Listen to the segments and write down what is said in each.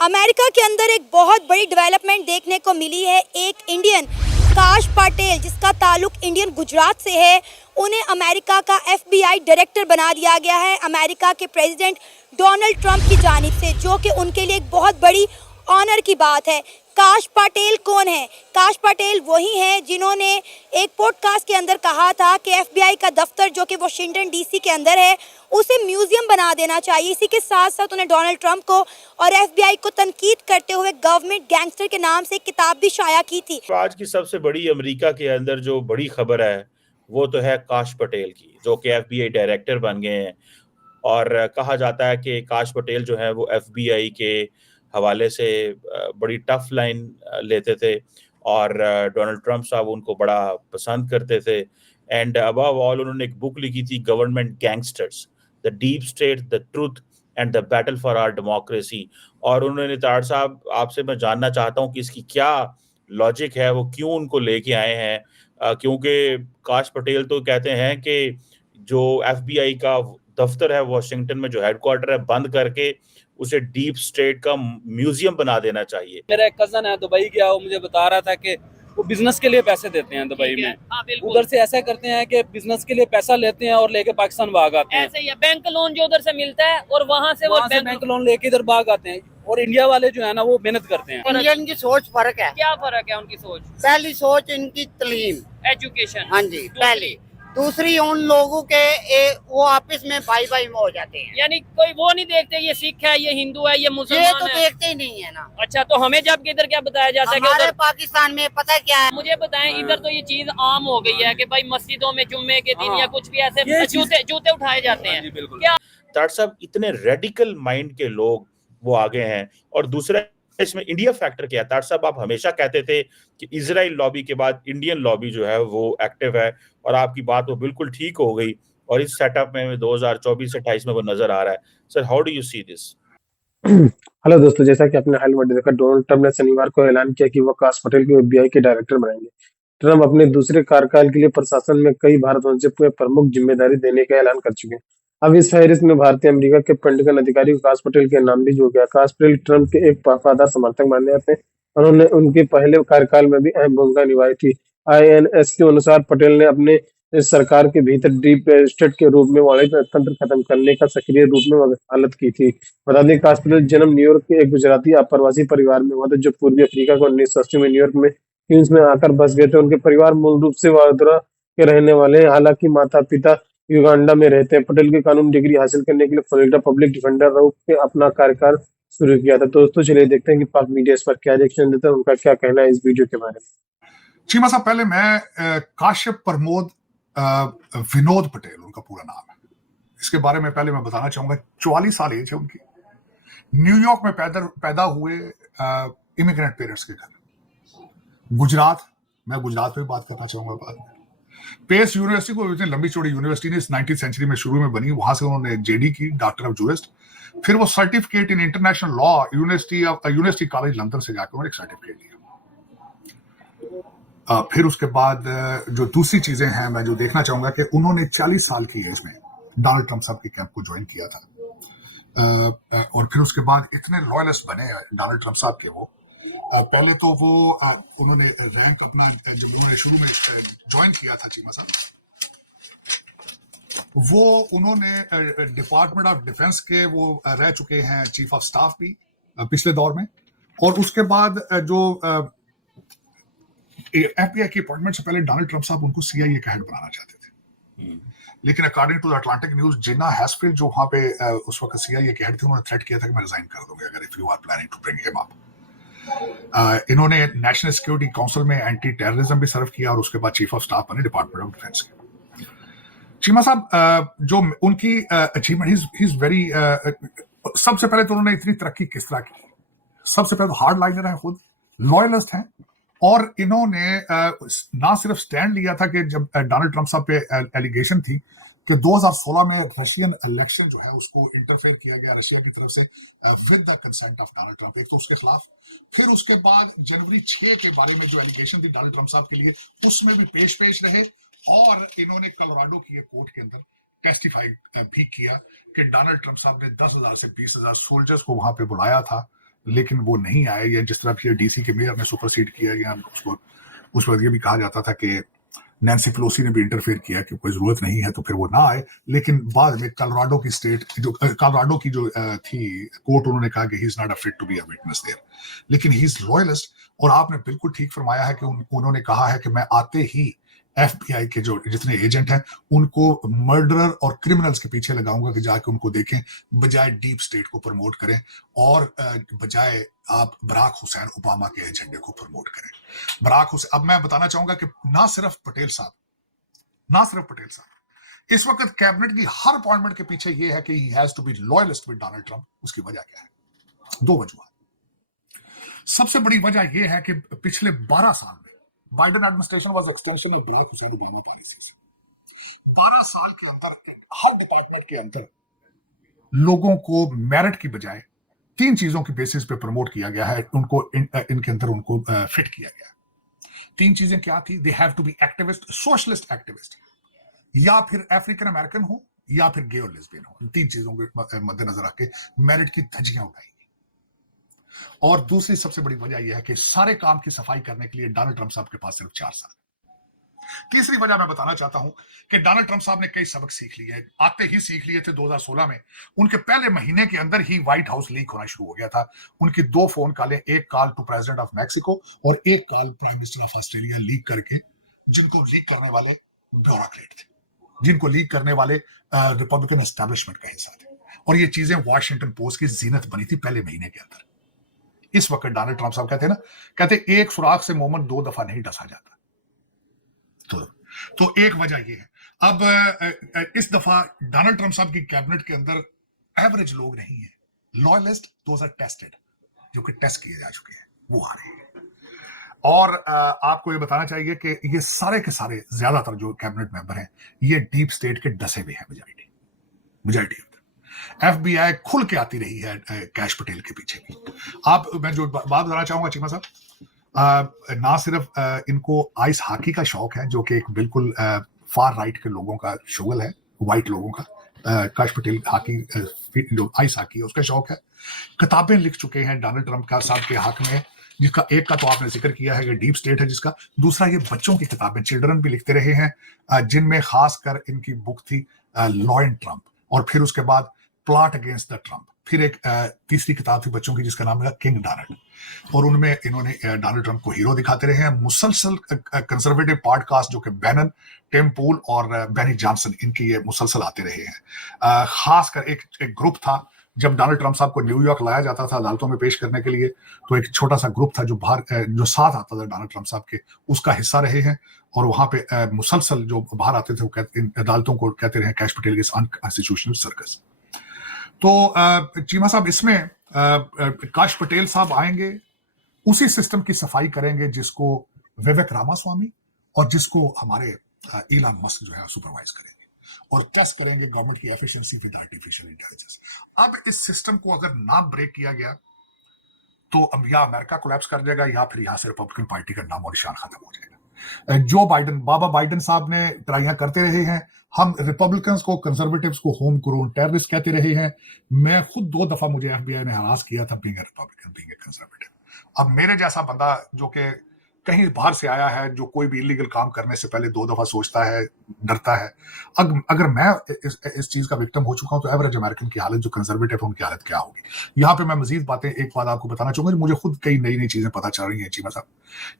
America के अंदर एक बहुत बड़ी डेवलपमेंट देखने को मिली है। एक इंडियन काश पटेल जिसका ताल्लुक इंडियन गुजरात से है, उन्हें अमेरिका का FBI डायरेक्टर बना दिया गया है अमेरिका के प्रेसिडेंट डोनाल्ड ट्रंप की जानिब से, जो कि उनके लिए एक बहुत बड़ी ऑनर की बात है। काश पटेल कौन है? काश पटेल वही हैं जिन्होंने एक पॉडकास्ट के अंदर कहा था कि FBI का दफ्तर जो कि वाशिंगटन DC के अंदर है उसे म्यूजियम बना देना चाहिए। इसी के साथ साथ उन्हें डोनाल्ड ट्रंप को और FBI को तनकीद करते हुए गवर्नमेंट गैंगस्टर के नाम से एक किताब भी शाया की थी। आज की सबसे बड़ी अमेरिका के अंदर जो बड़ी खबर है वो तो है काश पटेल की, जो कि FBI डायरेक्टर बन गए हैं। और कहा जाता है कि काश पटेल जो है वो FBI के हवाले से बड़ी टफ लाइन लेते थे और डोनाल्ड ट्रंप साहब उनको बड़ा पसंद करते थे। एंड अबव ऑल उन्होंने एक बुक लिखी थी, government gangsters, the deep state, the truth and the battle for our democracy. और उन्होंने ताड़ साहब, आपसे मैं जानना चाहता हूँ कि इसकी क्या लॉजिक है, वो क्यों उनको लेके आए हैं? क्योंकि काश पटेल तो कहते हैं कि जो FBI का दफ्तर है वाशिंगटन में, जो हेडक्वार्टर है, बंद करके उसे डीप स्टेट का म्यूजियम बना देना चाहिए। मेरा एक कजन है दुबई गया, वो मुझे बता रहा था कि वो बिजनेस के लिए पैसे देते हैं दुबई में। उधर से ऐसा करते हैं कि बिजनेस के लिए पैसा लेते हैं और लेके पाकिस्तान भाग आते हैं। ऐसे ही है, बैंक लोन जो उधर से मिलता है और वहाँ से वो बैंक लोन लेके इधर भाग आते हैं। और इंडिया वाले जो है ना वो मेहनत करते हैं। इंडियन की सोच फर्क है। क्या फर्क है उनकी सोच? पहली सोच इनकी तलीम, एजुकेशन। हाँ जी, पहली। दूसरी उन लोगों के वो आपस में भाई भाई में हो जाते हैं। यानी कोई वो नहीं देखते ये सिख है, ये हिंदू है, ये ये मुसलमान तो है। देखते ही नहीं है ना। अच्छा, तो हमें जब इधर क्या बताया जाता है कि हमारे उधर पाकिस्तान में पता क्या है, मुझे बताएं, इधर तो ये चीज आम हो गई है कि भाई मस्जिदों में जुम्मे के दिन हाँ। या कुछ भी ऐसे जूते उठाए जाते हाँ हैं। जी, बिल्कुल। क्या ताड़ साहब, इतने रेडिकल माइंड के लोग वो आगे हैं। और दूसरा इसमें इंडिया फैक्टर क्या है? ताड़ साहब, आप हमेशा कहते थे कि इजराइल लॉबी के बाद इंडियन लॉबी जो है वो एक्टिव है, और आपकी बात वो बिल्कुल ठीक हो गई। और इस सेटअप में 2024-28 में वो नजर आ रहा है। Sir, how do you see this? Hello दोस्तों, जैसा कि आपने हाल में देखा, डोनाल्ड ट्रंप ने शनिवार को ऐलान किया कि वो काश पटेल को FBI के डायरेक्टर बनाएंगे। ट्रंप अपने दूसरे कार्यकाल के लिए प्रशासन में कई भारतवंशियों को प्रमुख जिम्मेदारी देने का ऐलान कर चुके हैं। अब इस फहरिस्त में भारतीय अमेरिका के पेंटागन अधिकारी काश पटेल के नाम भी जुड़ गया। काश पटेल ट्रंप के एक वफादार समर्थक माने जाते हैं। उन्होंने उनके पहले कार्यकाल में भी अहम भूमिका निभाई थी। INS के अनुसार पटेल ने अपने इस सरकार के भीतर डीप स्टेट के रूप में वाणिज्य तंत्र खत्म करने का सक्रिय रूप में वकालत की थी। बता दें, काश पटेल जन्म न्यूयॉर्क के एक गुजराती अप्रवासी परिवार में हुआ था, जो पूर्वी अफ्रीका को 1980 में न्यूयॉर्क में क्वींस में आकर बस गए थे। उनके परिवार मूल रूप से वडोदरा के रहने वाले हैं, हालांकि माता पिता युगांडा में रहते हैं। पटेल की कानून डिग्री हासिल करने के लिए फ्लोरिडा पब्लिक डिफेंडर रूप में अपना कार्यकाल शुरू किया था। दोस्तों, चलिए देखते हैं कि पाक मीडिया इस पर क्या रिएक्शन देता है, उनका क्या कहना है इस वीडियो के बारे में। चीमा साहब, पहले मैं काश्यप प्रमोद विनोद पटेल उनका पूरा नाम है, इसके बारे में पहले मैं बताना चाहूंगा। 44 साल एज है उनकी। न्यूयॉर्क में पैदा हुए इमिग्रेंट पेरेंट्स के घर, गुजरात। मैं गुजरात में बात करना चाहूंगा बाद में। पेस यूनिवर्सिटी को, इतनी लंबी चौड़ी यूनिवर्सिटी ने 19वीं सेंचुरी में शुरू में बनी, वहां से उन्होंने JD की, डॉक्टर ऑफ जूरिस्ट। फिर वो certificate in international law university college London से जाकर उन्होंने एक सर्टिफिकेट लिया। फिर उसके बाद जो दूसरी चीजें हैं मैं जो देखना चाहूंगा कि उन्होंने 40 साल की एज में डोनाल्ड ट्रंप साहब के कैंप को ज्वाइन किया था। और फिर उसके बाद इतने लॉयलिस्ट बने डोनाल्ड ट्रंप साहब के। वो पहले तो वो उन्होंने रैंक अपना, जब उन्होंने शुरू में ज्वाइन किया था चीमा साहब, वो उन्होंने डिपार्टमेंट ऑफ डिफेंस के वो रह चुके हैं चीफ ऑफ स्टाफ भी पिछले दौर में। और उसके बाद जो FBI की अपॉइंटमेंट से पहले डोनाल्ड ट्रंप साहब उनको CIA का हेड बनाना चाहते थे। लेकिन according to the Atlantic news, Gina Haspel जो वहां पे उस वक्त CIA के हेड थे, उन्होंने थ्रेट किया था कि मैं रिजाइन कर दूंगा अगर if you are planning to bring him up. इन्होंने नेशनल सिक्योरिटी काउंसिल में एंटी टेररिज्म भी सर्व किया और उसके बाद चीफ ऑफ स्टाफ बने डिपार्टमेंट ऑफ डिफेंस के। चीमा साहब, जो उनकी अचीवमेंट, ही इज वेरी, सबसे पहले तो उन्होंने इतनी तरक्की किस तरह की? सबसे पहले तो हार्ड लाइनर है, खुद लॉयलिस्ट हैं। और इन्होंने ना सिर्फ स्टैंड लिया था कि जब डोनाल्ड ट्रंप साहब पे एलिगेशन थी कि 2016 में रशियन इलेक्शन जो है उसको इंटरफेयर किया गया रशिया की तरफ से with the consent of Donald Trump, एक तो उसके खिलाफ। फिर उसके बाद जनवरी 6 के बारे में जो एलिगेशन थी डोनाल्ड ट्रंप साहब के लिए, उसमें भी पेश रहे। और इन्होंने कोलोराडो की एक कोर्ट के अंदर टेस्टिफाई भी किया कि डोनाल्ड ट्रंप साहब ने 10,000 से 20,000 सोल्जर्स को वहां पे बुलाया था लेकिन वो नहीं आए, या जिस तरह फिर डीसी के मेयर ने सुपरसीड किया, या उसको उस वक्त ये भी कहा जाता था कि नैन्सी पेलोसी ने भी इंटरफेयर किया कि कोई जरूरत नहीं है तो फिर वो ना आए। लेकिन बाद में कोलोराडो की जो थी कोर्ट, उन्होंने कहा कि he is not fit to be a witness there, लेकिन ही इज लॉयलिस्ट। और आपने बिल्कुल ठीक फरमाया है कि उन्होंने कहा है कि मैं आते ही एफबीआई के जो जितने एजेंट हैं उनको मर्डरर और क्रिमिनल्स के पीछे लगाऊंगा कि जाके उनको देखें, बजाय डीप स्टेट को प्रमोट करें, और बजाय आप बराक हुसैन ओबामा के एजेंडे को प्रमोट करें। बराक हुसैन, अब मैं बताना चाहूंगा कि ना सिर्फ पटेल साहब, इस वक्त कैबिनेट की हर अपॉइंटमेंट के पीछे ये है कि he has to be loyalist with Donald Trump. उसकी वजह क्या है? दो वजह। सबसे बड़ी वजह यह है कि पिछले 12 साल में Biden administration was extension of Barack Hussein Obama policies. 12 साल के अंदर हर डिपार्टमेंट के अंदर लोगों को मेरिट की बजाय 3 चीजों की बेसिस पे प्रमोट किया गया है, उनको इनके अंदर उनको फिट किया गया। 3 चीजें क्या थी? They have to be activist, socialist activist, या फिर अफ्रीकन अमेरिकन हो, या फिर गे और लेस्बियन हो। इन 3 चीजों के मद्देनजर रख के मेरिट की धज्जियां उड़ाई। और दूसरी सबसे बड़ी वजह यह है कि सारे काम की सफाई करने के लिए डोनाल्ड ट्रंप साहब के पास सिर्फ 4 साल। तीसरी वजह मैं बताना चाहता हूं कि डोनाल्ड ट्रंप साहब ने कई सबक सीख लिए, आते ही सीख लिए थे। 2016 में उनके पहले महीने के अंदर ही व्हाइट हाउस लीक होना शुरू हो गया था। उनकी 2 फोन कॉलें, एक call to president of Mexico और एक call prime minister of Australia, leak करके, जिनको लीक करने वाले ब्यूरोक्रेट थे, जिनको लीक करने वाले रिपब्लिकन एस्टैब्लिशमेंट का हिस्सा थे। और ये चीजें वॉशिंगटन पोस्ट की जीनत बनी थी पहले महीने के अंदर। इस वक्त डोनाल्ड ट्रंप साहब कहते एक सुराख से मोमन 2 दफा नहीं डसा जाता। तो एक वजह ये है। अब इस दफा डोनाल्ड ट्रंप साहब की कैबिनेट के अंदर एवरेज लोग नहीं है, लॉयलिस्ट, दोज आर टेस्टेड, जो कि टेस्ट किए जा चुके हैं, वो आ रहे हैं। और आपको ये बताना चाहिए कि ये सारे के सारे ज्यादातर जो कैबिनेट मेंबर हैं ये डीप स्टेट के डसे हुए हैं। मेजॉरिटी एफबीआई खुल के आती रही है कैश पटेल के पीछे भी। मैं जो बात बताना चाहूंगा चीमा साहब, ना सिर्फ इनको आइस हॉकी का शौक है, जो कि एक बिल्कुल फार राइट के लोगों का शुगल है, व्हाइट लोगों का। कैश पटेल हॉकी, जो आइस हॉकी है उसका शौक है। किताबें लिख चुके हैं डोनाल्ड ट्रंप का साहब के हक में, जिसका एक का तो आपने जिक्र किया है कि डीप स्टेट है जिसका, दूसरा ये बच्चों की किताबें, चिल्ड्रन भी लिखते रहे हैं, जिनमें खासकर इनकी बुक थी लॉ एंड ट्रंप, और फिर उसके बाद प्लॉट अगेंस्ट द ट्रंप। फिर एक तीसरी किताब थी बच्चों की जिसका नाम है किंग डोनाल्ड, और उनमें इन्होंने डोनाल्ड ट्रंप को हीरो दिखाते रहे हैं। मुसलसल कंजर्वेटिव पॉडकास्ट जो कि बैनन, टिम पूल और बेनी जॉनसन, इनकी ये मुसलसल आते रहे हैं। खासकर एक ग्रुप था, जब डोनाल्ड ट्रंप साहब को न्यूयॉर्क लाया जाता था अदालतों में पेश करने के लिए, तो एक छोटा सा ग्रुप था जो बाहर जो साथ आता था डोनाल्ड ट्रंप साहब के, उसका हिस्सा रहे हैं। और वहां पे मुसलसल जो बाहर आते थे वो इन अदालतों को कहते रहे कैश पटेल के अनकॉन्स्टिट्यूशनल सर्कस। तो चीमा साहब, इसमें काश पटेल साहब आएंगे, उसी सिस्टम की सफाई करेंगे जिसको विवेक रामास्वामी और जिसको हमारे इलॉन मस्क जो है सुपरवाइज करेंगे, और टेस्ट करेंगे गवर्नमेंट की एफिशिएंसी विद आर्टिफिशियल इंटेलिजेंस। अब इस सिस्टम को अगर ना ब्रेक किया गया तो अब या अमेरिका कोलैप्स कर जाएगा, या फिर यहां से रिपब्लिकन पार्टी का नाम और निशान खत्म हो जाएगा। जो बाबा बाइडेन साहब ने ट्राइयां करते रहे हैं, हम रिपब्लिकन्स को, कंजर्वेटिव्स को होम ग्रोन टेररिस्ट कहते रहे हैं। मैं खुद 2 दफा मुझे एफबीआई ने हरास किया था, being a Republican, being a conservative. अब मेरे जैसा बंदा जो कि कहीं बाहर से आया है, जो कोई भी इलीगल काम करने से पहले 2 दफा सोचता है, डरता है, अगर मैं इस चीज का विक्टिम हो चुका हूं, तो एवरेज अमेरिकन की हालत, जो कंजर्वेटिव है, उनकी हालत क्या होगी। यहाँ पे मैं मजीद बातें, एक बात आपको बताना चाहूंगा, मुझे खुद कई नई नई चीजें पता चल रही हैं चीमा साहब,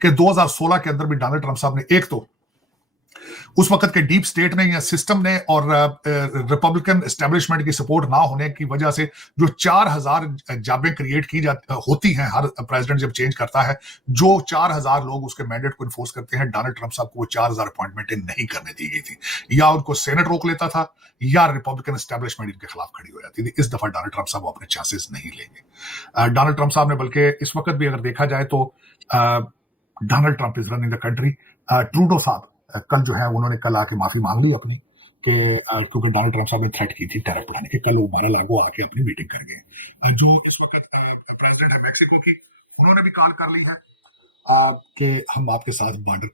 कि 2016 के अंदर भी डोनाल्ड ट्रंप साहब ने, एक तो उस वक्त के डीप स्टेट ने या सिस्टम ने और रिपब्लिकन एस्टेब्लिशमेंट की सपोर्ट ना होने की वजह से जो 4000 जॉबें क्रिएट की होती हैं हर प्रेसिडेंट जब चेंज करता है, जो 4000 लोग उसके मैंडेट को इन्फोर्स करते हैं, डोनाल्ड ट्रंप साहब को वो 4000 अपॉइंटमेंटें नहीं करने दी गई थी। या उनको सेनेट रोक लेता था, या रिपब्लिकन एस्टेब्लिशमेंट इनके खिलाफ खड़ी हो जाती थी। इस दफा डोनाल्ड ट्रंप साहब अपने चांसेस नहीं लेंगे। डोनाल्ड ट्रंप साहब ने, बल्कि इस वक्त भी अगर देखा जाए तो Donald Trump is running the country. Trudeau साहब कल जो है उन्होंने कल आके माफी मांग ली अपनी, कि क्योंकि डोनाल्ड ट्रंप साहब ने थ्रेट की थी टैरिफ बढ़ाने की। कल वो मारा-लागो आके अपनी मीटिंग कर गए। जो इस वक्त प्रेसिडेंट है मैक्सिको की, उन्होंने भी कॉल कर ली है कि हम आपके साथ बॉर्डर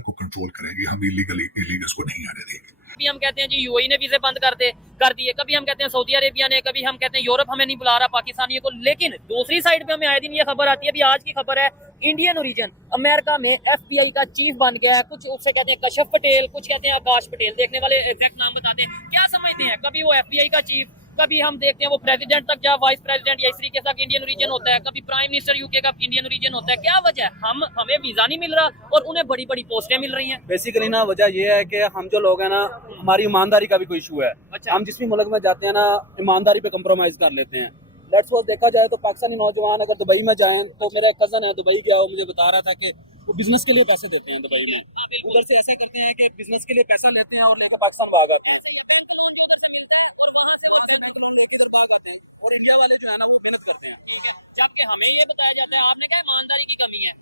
को कंट्रोल करेंगे, हम इलीगल्स को नहीं आने देंगे। कभी हम कहते हैं जी यूएई ने वीजे बंद कर दिए, कभी हम कहते हैं सऊदी अरेबिया ने, कभी हम कहते हैं यूरोप हमें नहीं बुला रहा पाकिस्तानियों को। लेकिन दूसरी साइड पे हमें आए दिन ये खबर आती है, अभी आज की खबर है, इंडियन ओरिजिन अमेरिका में एफबीआई का चीफ बन गया है। कुछ उससे कहते हैं कश्यप पटेल, कुछ कहते हैं आकाश पटेल, देखने वाले एग्जैक्ट नाम बताते हैं। क्या समझते हैं, कभी वो एफबीआई का चीफ, कभी हम देखते हैं वो प्रेसिडेंट तक जा, वाइस प्रेसिडेंट या इस तरीके से इंडियन ओरिजिन होता है, कभी प्राइम मिनिस्टर यूके का इंडियन ओरिजिन होता है। क्या वजह है, हमें वीजा नहीं मिल रहा और उन्हें बड़ी बड़ी पोस्टें मिल रही हैं? बेसिकली ना वजह ये है कि हम जो लोग हैं ना, हमारी ईमानदारी का भी कोई इशू है। अच्छा। हम जिस भी मुल्क में जाते हैं ना, ईमानदारी पे कम्प्रोमाइज कर लेते हैं। लेट्स सपोज देखा जाए तो पाकिस्तानी नौजवान अगर दुबई में जाएं, तो मेरा एक कजन है दुबई गया, वो मुझे बता रहा था कि वो बिजनेस के लिए पैसे देते हैं दुबई में। हाँ, बिल्कुल। उधर से ऐसा करते हैं कि बिजनेस के लिए पैसा लेते हैं और लेकर पाकिस्तान में आ गए। ऐसे ही है, बैंक लोन भी उधर से मिलता है और वहाँ से और लेके इधर दुआ करते हैं, और इंडिया वाले जो है ना वो मेहनत करते हैं। ठीक है। जबकि हमें ये बताया जाता है, आपने कहा ईमानदारी की कमी है।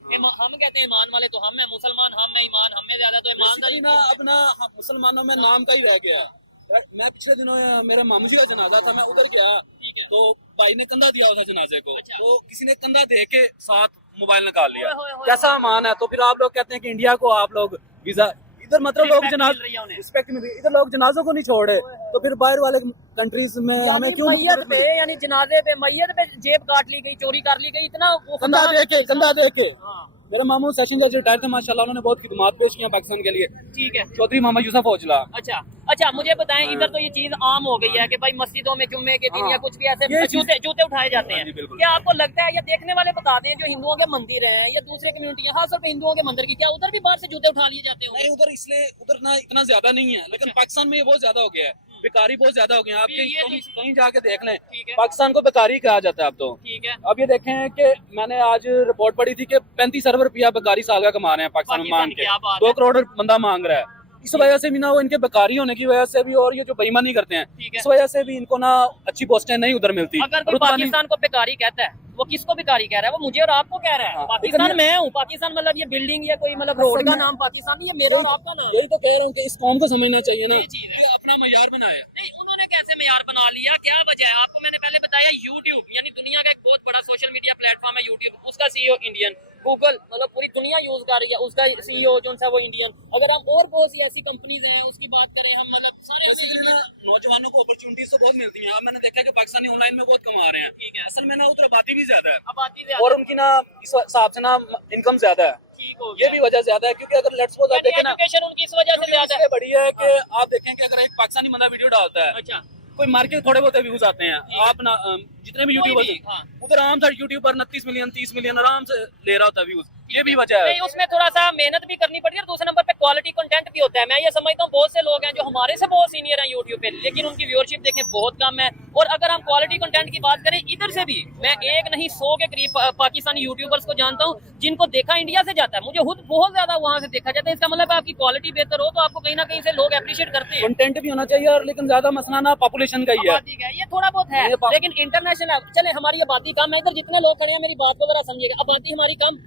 हम कहते हैं ईमान वाले तो हम हैं, मुसलमान हम हैं, ईमान हम में ज्यादा, तो ईमानदारी बेसिकली ना अब ना हम मुसलमानों में नाम का ही रह गया है। मैं पिछले दिनों मेरे मामू जी का जनाजा था, मैं उधर गया, ठीक है। तो भाई ने कंधा दिया उस जनाजे को, अच्छा। तो किसी ने कंधा दे के साथ मोबाइल निकाल लिया। ओए, ओए, ओए, कैसा अमान है। तो फिर आप लोग कहते हैं कि इंडिया को आप लोग वीजा, इधर मतलब लोग Respect जनाज मिल रही है उन्हें। रिस्पेक्ट मिल रही है, इधर लोग जनाजों को नहीं छोड़े, तो फिर बाहर वाले कंट्रीज में हमें क्यों मैयत पे, यानी जनाजे पे, मैयत पे जेब काट ली गई, चोरी कर ली गई, इतना वो कंधा दे के हाँ। मेरे मामू सेशन जज रिटायर थे माशाल्लाह, उन्होंने बहुत खिदमत पेश किया पाकिस्तान के लिए। ठीक है। चौधरी मोहम्मद यूसुफ औजला। अच्छा, मुझे बताएं, इधर तो ये चीज आम हो गई है कि भाई मस्जिदों में जुम्मे के दिन हाँ। या कुछ भी ऐसे ये जूते उठाए जाते हाँ हैं। जी, बिल्कुल। क्या आपको लगता है, या देखने वाले बताते हैं जो हिंदुओं के मंदिर हैं या दूसरे कम्युनिटी है, खासतौर पे हिंदुओं के मंदिर की, क्या उधर भी बाहर से जूते उठा लिए जाते नहीं होंगे? उधर, इसलिए उधर ना इतना ज्यादा नहीं है, लेकिन अच्छा। पाकिस्तान में ये बहुत ज्यादा हो गया है, बेकारी बहुत ज्यादा हो गया है। आप ये कहीं चीज़- कहीं जाके देख लें, ठीक है। पाकिस्तान को बेकारी कहा जाता है अब तो। ठीक है। अब ये देखें कि मैंने आज रिपोर्ट पढ़ी थी कि 35 अरब रुपया बेकारी साल का कमा रहे हैं पाकिस्तान में मांग के, क्या बात 2 है। करोड़ बंदा मांग रहा है। इस वजह से भी ना, वो इनके बेकारी होने की वजह से भी, और ये जो बेईमानी करते हैं, ठीक है। इस वजह से भी इनको ना अच्छी पोस्टें नहीं उधर मिलती। अगर कोई रुतबा नहीं- पाकिस्तान को बेकारी कहता है, वो किसको बेकारी कह रहा है? वो मुझे और आपको कह रहा है। हाँ, पाकिस्तान लेकिन- मैं हूँ, पाकिस्तान मतलब ये बिल्डिंग या कोई मतलब रोड का नाम पाकिस्तान नहीं, ये मेरा और आपका नाम है। यही तो कह रहा हूँ कि इस कौम को समझना चाहिए ना ये चीज़ है। कि अपना मयार बनाया। नहीं, उन्होंने कैसे मेयार बना लिया, क्या वजह है? आपको मैंने पहले बताया, यूट्यूब यानी दुनिया का एक बहुत बड़ा सोशल मीडिया प्लेटफॉर्म है यूट्यूब, उसका सीईओ इंडियन, गूगल मतलब पूरी दुनिया यूज कर रही है, उसका सीईओ जो सा वो इंडियन। अगर हम और बहुत सी ऐसी कंपनीज हैं उसकी बात करें, हम मतलब सारे बेसिकली ना नौजवानों को अपॉर्चुनिटीज तो बहुत मिलती हैं। अब मैंने देखा कि पाकिस्तानी ऑनलाइन में बहुत कमा रहे हैं। ठीक है। असल में ना उधर आबादी भी ज्यादा है, आबादी और उनकी ना इस हिसाब से ना इनकम ज्यादा है। ठीक हो ये भी वजह ज्यादा है, क्योंकि अगर लेट्स सपोज आप देखें ना, एजुकेशन उनकी इस वजह से ज्यादा है। इसलिए बड़ी है कि आप देखें कि अगर एक पाकिस्तानी बंदा वीडियो डालता है, अच्छा, कोई मार्केट थोड़े बहुत व्यूज आते हैं, आप ना जितने भी कोई यूट्यूबर्स भी, हाँ। उधर आराम से यूट्यूबर 29 मिलियन 30 मिलियन आराम से ले रहा होता है व्यूज। ये भी वजह है। नहीं, उसमें थोड़ा सा मेहनत भी करनी पड़ती है और दूसरे नंबर पे क्वालिटी कंटेंट भी होता है। मैं ये समझता हूँ बहुत से लोग हैं जो हमारे से बहुत सीनियर हैं यूट्यूब पे, लेकिन उनकी व्यूअरशिप देखें बहुत कम है। और अगर हम क्वालिटी कंटेंट की बात करें, इधर से भी मैं एक नहीं 100 के करीब पाकिस्तानी यूट्यूबर्स को जानता हूँ जिनको देखा इंडिया से जाता है। मुझे खुद बहुत ज्यादा वहाँ से देखा जाता है। इसका मतलब आपकी क्वालिटी बेहतर हो तो आपको कहीं ना कहीं से लोग अप्रिशिएट करते हैं। कंटेंट भी होना चाहिए, और लेकिन ज्यादा मसला ना पॉपुलेशन का ही है। आबादी का है, ये थोड़ा बहुत है, ये लेकिन इंटरनेशनल चले हमारी आबादी कम है। इधर जितने लोग खड़े हैं, मेरी बात को जरा समझिएगा, आबादी हमारी कम,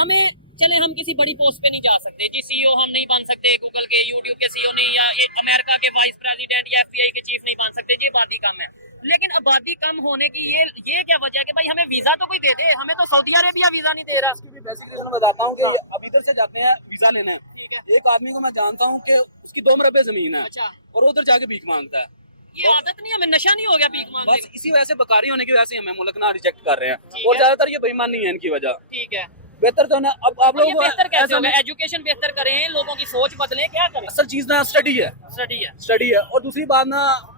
हमें चले हम किसी बड़ी पोस्ट पे नहीं जा सकते जी, सीईओ हम नहीं बन सकते गूगल के, यूट्यूब के सीईओ नहीं, या अमेरिका के वाइस प्रेसिडेंट या एफबीआई के चीफ नहीं बन सकते जी, आबादी कम है। लेकिन आबादी कम होने की ये क्या वजह है कि भाई हमें वीजा तो कोई दे दे, हमें तो सऊदी अरेबिया वीजा नहीं दे रहा। बेसिकली मैं बताता हूँ कि अब इधर से जाते हैं वीजा लेने, ठीक है। एक आदमी को मैं जानता हूँ कि उसकी 2 मरबे जमीन है, अच्छा, और उधर जाके भीख मांगता है। ये आदत नहीं, हमें नशा नहीं हो गया भीख मांगने बस इसी वजह से बेकारी होने की वजह से हमें मुल्क ना रिजेक्ट कर रहे हैं, ठीक और है। ज्यादातर ये बेईमानी है इनकी वजह। ठीक है। बेहतर तो ना अब आप और ये लोग बेहतर कैसे ऐसा होगा? नहीं- एजुकेशन बेहतर करें, लोगों की सोच बदलें, क्या करें? असल चीज ना स्टडी है, स्टडी है। स्टडी है। और दूसरी बात ना,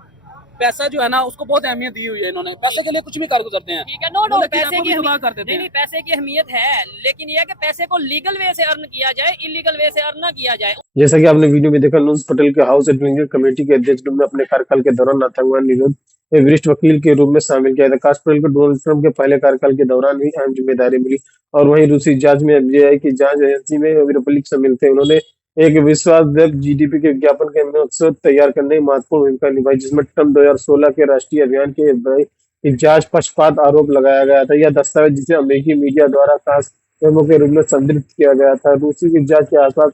पैसा जो है ना उसको बहुत अहमियत दी हुई है इन्होंने, पैसे के लिए कुछ भी कर गुजरते हैं। ठीक है, नो नो, मुल्क की पैसे आपको की भी तबाह अहमियत कर देते नहीं, हैं। नहीं, पैसे की अहमियत है, लेकिन ये है कि पैसे को लीगल वे से अर्न किया जाए, इलीगल वे से अर्न ना किया जाए। जैसा कि आपने वीडियो में देखा, नुज पटेल के हाउस एडमिनिस्ट्रेशन कमेटी के अध्यक्ष रूप में अपने कार्यकाल के दौरान आतंकवाद निरोध में वरिष्ठ वकील के रूप में शामिल किया था। आकाश पटेल को डोनाल्ड ट्रंप के पहले कार्यकाल के दौरान भी अहम जिम्मेदारी मिली, और वहीं रूसी जांच में एफबीआई की जांच एजेंसी में रिपब्लिक शामिल थे। उन्होंने एक विश्वासघातक जीडीपी के विज्ञापन के मकसद तैयार करने में महत्वपूर्ण भूमिका निभाई, जिसमें ट्रंप 2016 के राष्ट्रीय अभियान के एफबीआई की जांच पक्षपात आरोप लगाया गया था। यह दस्तावेज, जिसे अमेरिकी मीडिया द्वारा खास फिल्मों के रूप में संदर्भित किया गया था, रूसी की जांच के आसपास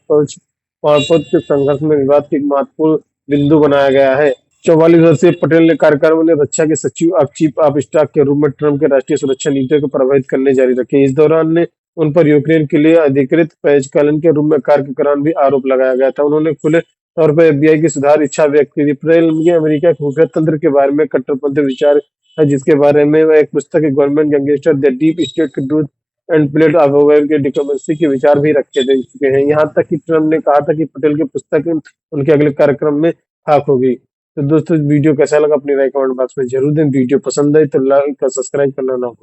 पारपथ के संघर्ष में विवाद के एक महत्वपूर्ण बिंदु बनाया गया है। 44 वर्षीय पटेल ने कार्यकाल में रक्षा के सचिव चीफ ऑफ स्टाफ के रूप में ट्रंप के राष्ट्रीय सुरक्षा नीतियों को प्रभावित करने जारी रखे। इस दौरान उन पर यूक्रेन के लिए अधिकृत परिचालन के रूप में कार्य के दौरान भी आरोप लगाया गया था। उन्होंने खुले तौर पर एफबीआई की सुधार इच्छा व्यक्त की थी। अप्रैल में अमेरिका के खुफिया तंत्र के बारे में कट्टरपंथी विचार है, जिसके बारे में वह एक पुस्तक है, government gangster the deep state के truth and plate of aware के डिप्लोमेसी के विचार भी रखे दे चुके हैं। यहाँ तक कि ट्रम्प ने कहा था कि पटेल की पुस्तक उनके अगले कार्यक्रम में खाक होगी। तो दोस्तों वीडियो कैसा लगा अपनी राय कमेंट बॉक्स में जरूर दें। वीडियो पसंद आई तो लाइक और सब्सक्राइब करना ना भूलें।